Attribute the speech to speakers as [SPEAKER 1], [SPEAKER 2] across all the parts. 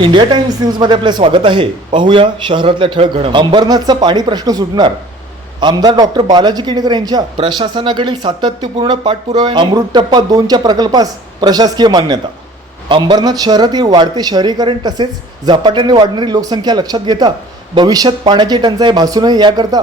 [SPEAKER 1] India times न्यूजमध्ये आपले स्वागत आहे. पाहूया शहरातल्या ठळक घडम अंबरनाथचा पाणी प्रश्न सुटणार. आमदार डॉक्टर बालाजी केणेकर यांच्या प्रशासनाकडील सातत्यपूर्ण पाठपुरावा अमृत टप्पा दोनच्या प्रकल्पास प्रशासकीय मान्यता. अंबरनाथ शहरातील वाढते शहरीकरण तसेच झपाट्याने वाढणारी लोकसंख्या लक्षात घेता भविष्यात पाण्याची टंचाई भासू नये याकरता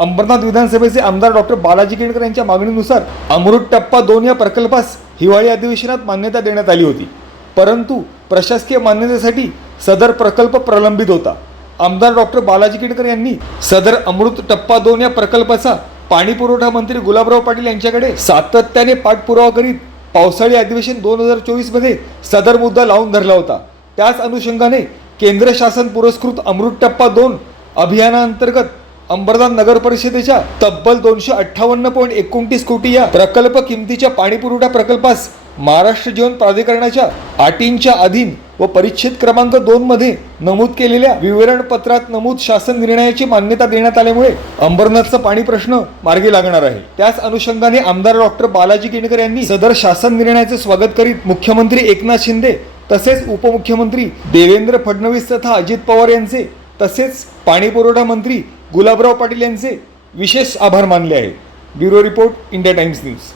[SPEAKER 1] अंबरनाथ विधानसभेचे आमदार डॉक्टर बालाजी किणकर यांच्या मागणीनुसार अमृत टप्पा दोन या प्रकल्पास हिवाळी अधिवेशनात मान्यता देण्यात आली होती. परंतु प्रशासकीय मान्यतेसाठी सदर प्रकल्प प्रलंबित होता. आमदार डॉक्टर बालाजी किडकर यांनी सदर अमृत टप्पा दोन या प्रकल्पाचा पाणी पुरवठा मंत्री गुलाबराव पाटील यांच्याकडे सातत्याने पाठपुरावा करीत पावसाळी अधिवेशन दोन हजार चोवीसमध्ये सदर मुद्दा लावून धरला होता. त्याच अनुषंगाने केंद्र शासन पुरस्कृत अमृत टप्पा दोन अभियानांतर्गत अंबरदान नगर परिषदेच्या तब्बल दोनशे अठ्ठावन्न पॉईंट एकोणतीस कोटी या प्रकल्प किमतीच्या पाणीपुरवठा प्रकल्पास महाराष्ट्र जीवन प्राधिकरणाच्या अटींच्या अधीन व परिच्छेद क्रमांक दोन मध्ये नमूद केलेल्या विवरणपत्रात नमूद शासन निर्णयाची मान्यता देण्यात आल्यामुळे अंबरनाथचा पाणी प्रश्न मार्गी लागणार आहे. त्याच अनुषंगाने आमदार डॉक्टर बालाजी केणकर यांनी सदर शासन निर्णयाचे स्वागत करीत मुख्यमंत्री एकनाथ शिंदे तसेच उपमुख्यमंत्री देवेंद्र फडणवीस तथा अजित पवार यांचे तसेच पाणीपुरवठा मंत्री गुलाबराव पाटील यांचे विशेष आभार मानले आहे. Bureau report India Times news.